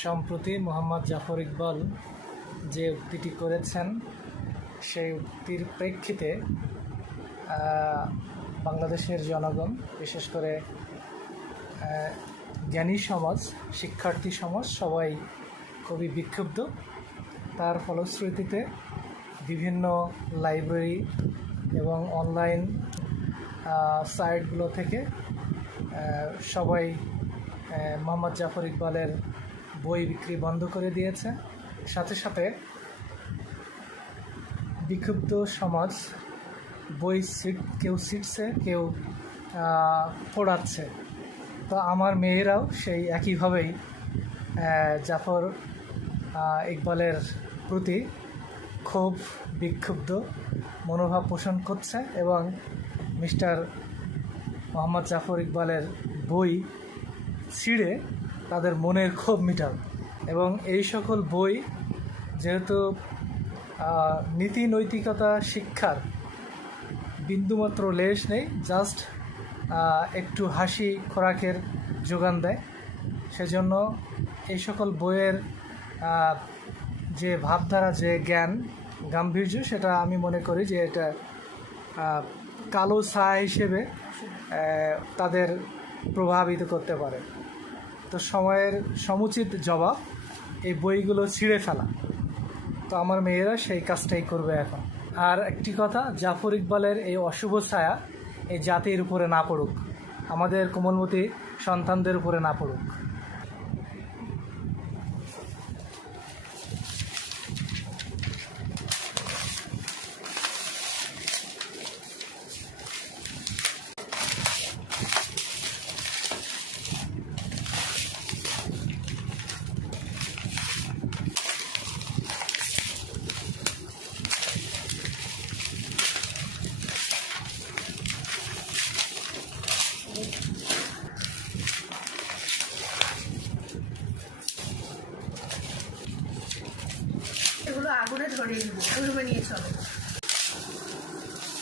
সম্প্রতি মোহাম্মদ জাফর ইকবাল যে উক্তিটি করেছেন সেই উক্তির প্রেক্ষিতে বাংলাদেশের জনগণ, বিশেষ করে জ্ঞানী সমাজ, শিক্ষার্থী সমাজ সবাই খুবই বিক্ষুব্ধ। তার ফলশ্রুতিতে বিভিন্ন লাইব্রেরি এবং অনলাইন সাইটগুলো থেকে সবাই মোহাম্মদ জাফর ইকবালের বই বিক্রি বন্ধ করে দিয়েছে। সাথে সাথে বিক্ষুব্ধ সমাজ বই কেউ ছিঁড়ছে, কেউ পোড়াচ্ছে। তো আমার মেয়েরাও সেই একইভাবেই জাফর ইকবালের প্রতি খুব বিক্ষুব্ধ মনোভাব পোষণ করছে এবং মিস্টার মোহাম্মদ জাফর ইকবালের বই ছিঁড়ে তাদের মনের ক্ষোভ মিটাল। এবং এই সকল বই যেহেতু নীতি নৈতিকতা শিক্ষার বিন্দুমাত্র লেশ নেই, জাস্ট একটু হাসি খোরাকের যোগান দেয়, সেজন্য এই সকল বইয়ের যে ভাবধারা, যে জ্ঞান গাম্ভীর্য, সেটা আমি মনে করি যে এটা কালো ছায়া হিসেবে তাদের প্রভাবিত করতে পারে। তো সময়ের সমুচিত জবাব এই বইগুলো ছিঁড়ে ফেলা। তো আমার মেয়েরা সেই কাজটাই করবে এখন। আর একটি কথা, জাফর ইকবালের এই অশুভ ছায়া এই জাতির উপরে না পড়ুক, আমাদের কোমলমতি সন্তানদের উপরে না পড়ুক। এগুলো আগুনে ধরিয়ে দিব, নিয়ে চলো।